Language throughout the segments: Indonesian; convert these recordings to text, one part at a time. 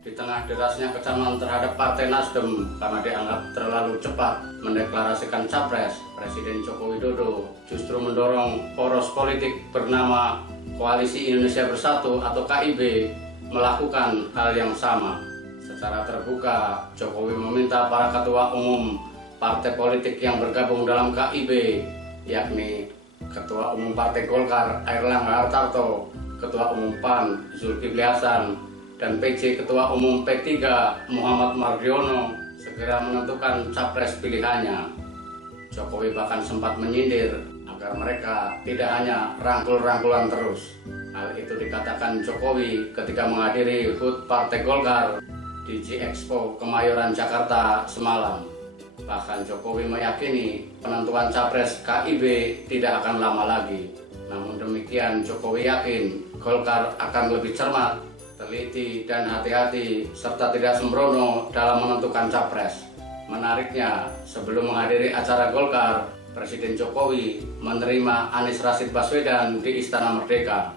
Di tengah derasnya kecaman terhadap Partai Nasdem karena dianggap terlalu cepat mendeklarasikan capres, Presiden Joko Widodo justru mendorong poros politik bernama Koalisi Indonesia Bersatu atau KIB melakukan hal yang sama. Secara terbuka, Jokowi meminta para ketua umum partai politik yang bergabung dalam KIB, yakni Ketua Umum Partai Golkar Airlangga Hartarto, Ketua Umum PAN Zulkifli Hasan, dan PJ Ketua Umum P3 Muhammad Mardiono segera menentukan capres pilihannya. Jokowi bahkan sempat menyindir agar mereka tidak hanya rangkul-rangkulan terus. Hal itu dikatakan Jokowi ketika menghadiri HUT Partai Golkar di G-Expo Kemayoran Jakarta semalam. Bahkan Jokowi meyakini penentuan capres KIB tidak akan lama lagi. Namun demikian, Jokowi yakin Golkar akan lebih cermat, teliti, dan hati-hati, serta tidak sembrono dalam menentukan capres. Menariknya, sebelum menghadiri acara Golkar, Presiden Jokowi menerima Anies Rashid Baswedan di Istana Merdeka.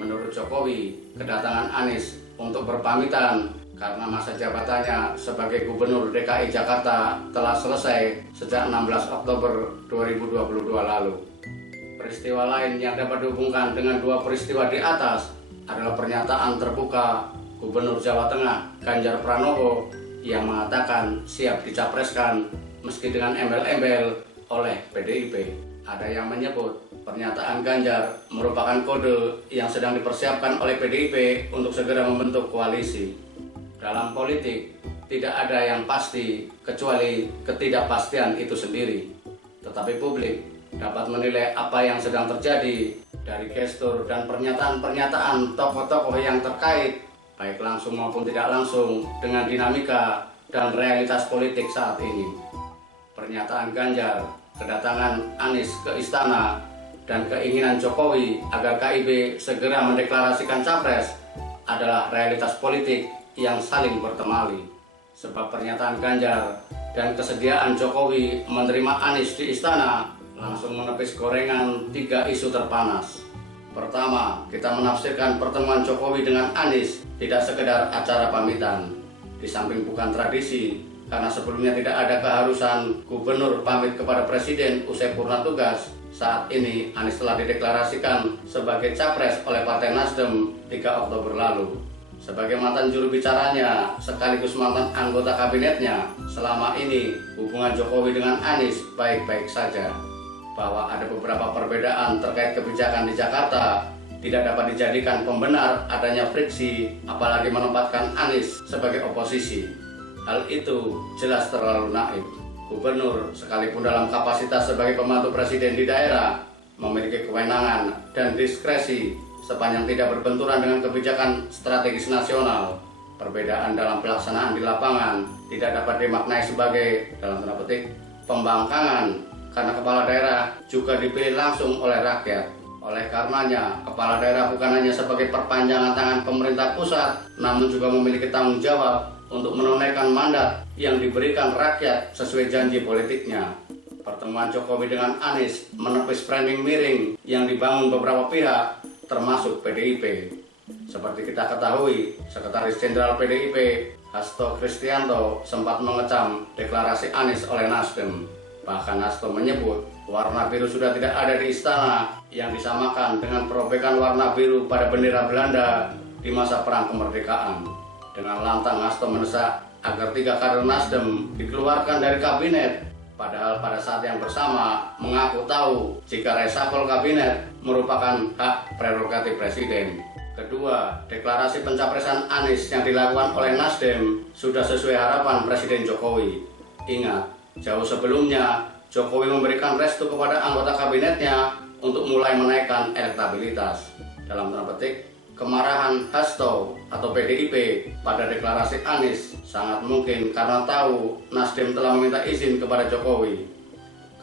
Menurut Jokowi, kedatangan Anies untuk berpamitan karena masa jabatannya sebagai Gubernur DKI Jakarta telah selesai sejak 16 Oktober 2022 lalu. Peristiwa lain yang dapat dihubungkan dengan dua peristiwa di atas adalah pernyataan terbuka Gubernur Jawa Tengah Ganjar Pranowo yang mengatakan siap dicapreskan meski dengan embel-embel oleh PDIP. Ada yang menyebut pernyataan Ganjar merupakan kode yang sedang dipersiapkan oleh PDIP untuk segera membentuk koalisi. Dalam politik, tidak ada yang pasti kecuali ketidakpastian itu sendiri. Tetapi publik dapat menilai apa yang sedang terjadi dari gestur dan pernyataan-pernyataan tokoh-tokoh yang terkait, baik langsung maupun tidak langsung, dengan dinamika dan realitas politik saat ini. Pernyataan Ganjar, kedatangan Anies ke istana, dan keinginan Jokowi agar KIB segera mendeklarasikan capres adalah realitas politik yang saling bertemali. Sebab pernyataan Ganjar dan kesediaan Jokowi menerima Anies di istana langsung menepis gorengan tiga isu terpanas. Pertama, kita menafsirkan pertemuan Jokowi dengan Anies tidak sekedar acara pamitan. Di samping bukan tradisi, karena sebelumnya tidak ada keharusan gubernur pamit kepada presiden usai purna tugas, saat ini Anies telah dideklarasikan sebagai capres oleh Partai Nasdem 3 Oktober lalu. Sebagai mantan juru bicaranya sekaligus mantan anggota kabinetnya, selama ini hubungan Jokowi dengan Anies baik-baik saja. Bahwa ada beberapa perbedaan terkait kebijakan di Jakarta tidak dapat dijadikan pembenar adanya friksi, apalagi menempatkan Anies sebagai oposisi. Hal itu jelas terlalu naif. Gubernur, sekalipun dalam kapasitas sebagai pembantu presiden di daerah, memiliki kewenangan dan diskresi sepanjang tidak berbenturan dengan kebijakan strategis nasional. Perbedaan dalam pelaksanaan di lapangan tidak dapat dimaknai sebagai, dalam tanda petik, pembangkangan, karena kepala daerah juga dipilih langsung oleh rakyat. Oleh karenanya, kepala daerah bukan hanya sebagai perpanjangan tangan pemerintah pusat, namun juga memiliki tanggung jawab untuk menunaikan mandat yang diberikan rakyat sesuai janji politiknya. Pertemuan Jokowi dengan Anies menepis framing miring yang dibangun beberapa pihak, termasuk PDIP. Seperti kita ketahui, Sekretaris Jenderal PDIP, Hasto Kristianto, sempat mengecam deklarasi Anies oleh Nasdem. Bahkan Hasto menyebut warna biru sudah tidak ada di istana, yang disamakan dengan perobekan warna biru pada bendera Belanda di masa Perang Kemerdekaan. Dengan lantang Hasto mendesak agar 3 kader Nasdem dikeluarkan dari kabinet, padahal pada saat yang bersama mengaku tahu jika reshuffle kabinet merupakan hak prerogatif presiden. Kedua, deklarasi pencapresan Anies yang dilakukan oleh Nasdem sudah sesuai harapan Presiden Jokowi. Ingat, jauh sebelumnya Jokowi memberikan restu kepada anggota kabinetnya untuk mulai menaikkan elektabilitas. Dalam tanda petik, kemarahan Hasto atau PDIP pada deklarasi Anies sangat mungkin karena tahu Nasdem telah meminta izin kepada Jokowi.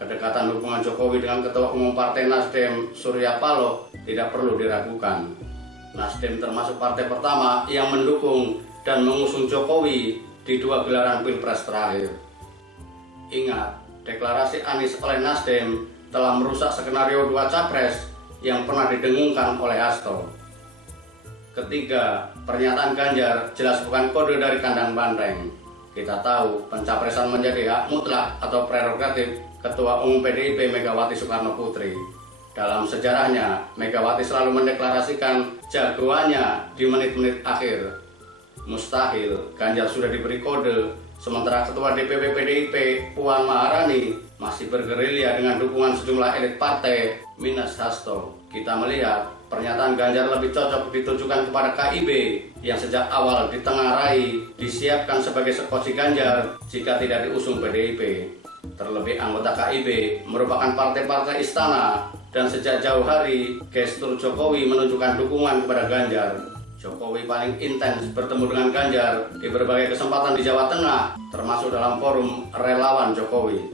Kedekatan hubungan Jokowi dengan Ketua Umum Partai Nasdem, Surya Paloh, tidak perlu diragukan. Nasdem termasuk partai pertama yang mendukung dan mengusung Jokowi di 2 gelaran Pilpres terakhir. Ingat, deklarasi Anies oleh Nasdem telah merusak skenario 2 capres yang pernah didengungkan oleh Hasto. Ketiga, pernyataan Ganjar jelas bukan kode dari kandang banteng. Kita tahu pencapresan menjadi hak mutlak atau prerogatif Ketua Umum PDIP Megawati Soekarno Putri. Dalam sejarahnya, Megawati selalu mendeklarasikan jagoannya di menit-menit akhir. Mustahil Ganjar sudah diberi kode, sementara Ketua DPP PDIP Puan Maharani masih bergerilya dengan dukungan sejumlah elit partai minus Hasto. Kita melihat pernyataan Ganjar lebih cocok ditujukan kepada KIB yang sejak awal ditengarai disiapkan sebagai sekoci Ganjar jika tidak diusung PDIP. Terlebih anggota KIB merupakan partai-partai istana dan sejak jauh hari gestur Jokowi menunjukkan dukungan kepada Ganjar. Jokowi paling intens bertemu dengan Ganjar di berbagai kesempatan di Jawa Tengah, termasuk dalam forum relawan Jokowi.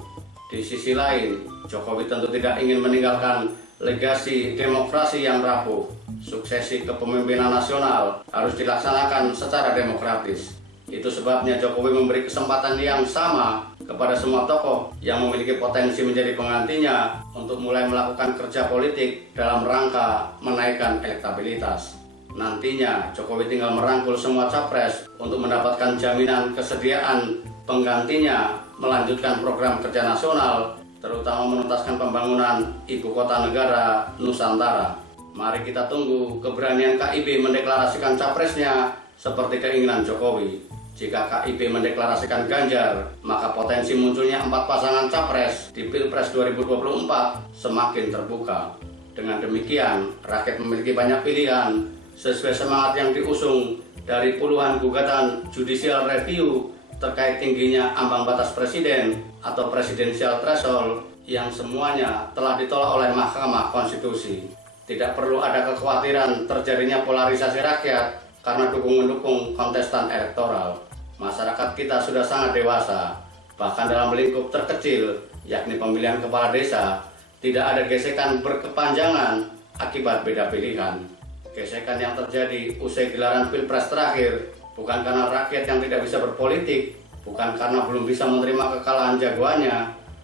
Di sisi lain, Jokowi tentu tidak ingin meninggalkan legasi demokrasi yang rapuh. Suksesi kepemimpinan nasional harus dilaksanakan secara demokratis. Itu sebabnya Jokowi memberi kesempatan yang sama kepada semua tokoh yang memiliki potensi menjadi penggantinya untuk mulai melakukan kerja politik dalam rangka menaikkan elektabilitas. Nantinya Jokowi tinggal merangkul semua capres untuk mendapatkan jaminan kesediaan penggantinya melanjutkan program kerja nasional, terutama menuntaskan pembangunan ibu kota negara Nusantara. Mari kita tunggu keberanian KIB mendeklarasikan capresnya seperti keinginan Jokowi. Jika KIB mendeklarasikan Ganjar, maka potensi munculnya 4 pasangan capres di Pilpres 2024 semakin terbuka. Dengan demikian, rakyat memiliki banyak pilihan sesuai semangat yang diusung dari puluhan gugatan judicial review terkait tingginya ambang batas presiden atau presidensial threshold yang semuanya telah ditolak oleh Mahkamah Konstitusi. Tidak perlu ada kekhawatiran terjadinya polarisasi rakyat karena dukung-mendukung kontestan elektoral. Masyarakat kita sudah sangat dewasa, bahkan dalam lingkup terkecil, yakni pemilihan kepala desa, tidak ada gesekan berkepanjangan akibat beda pilihan. Gesekan yang terjadi usai gelaran Pilpres terakhir bukan karena rakyat yang tidak bisa berpolitik, bukan karena belum bisa menerima kekalahan jagoannya,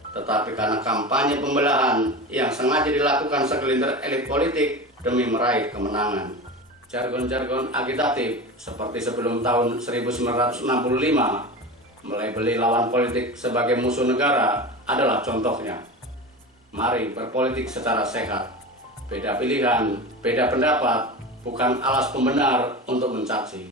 tetapi karena kampanye pembelahan yang sengaja dilakukan segelintir elit politik demi meraih kemenangan. Jargon-jargon agitatif seperti sebelum tahun 1965 melabeli lawan politik sebagai musuh negara adalah contohnya. Mari berpolitik secara sehat. Beda pilihan, beda pendapat bukan alas pembenar untuk mencaci.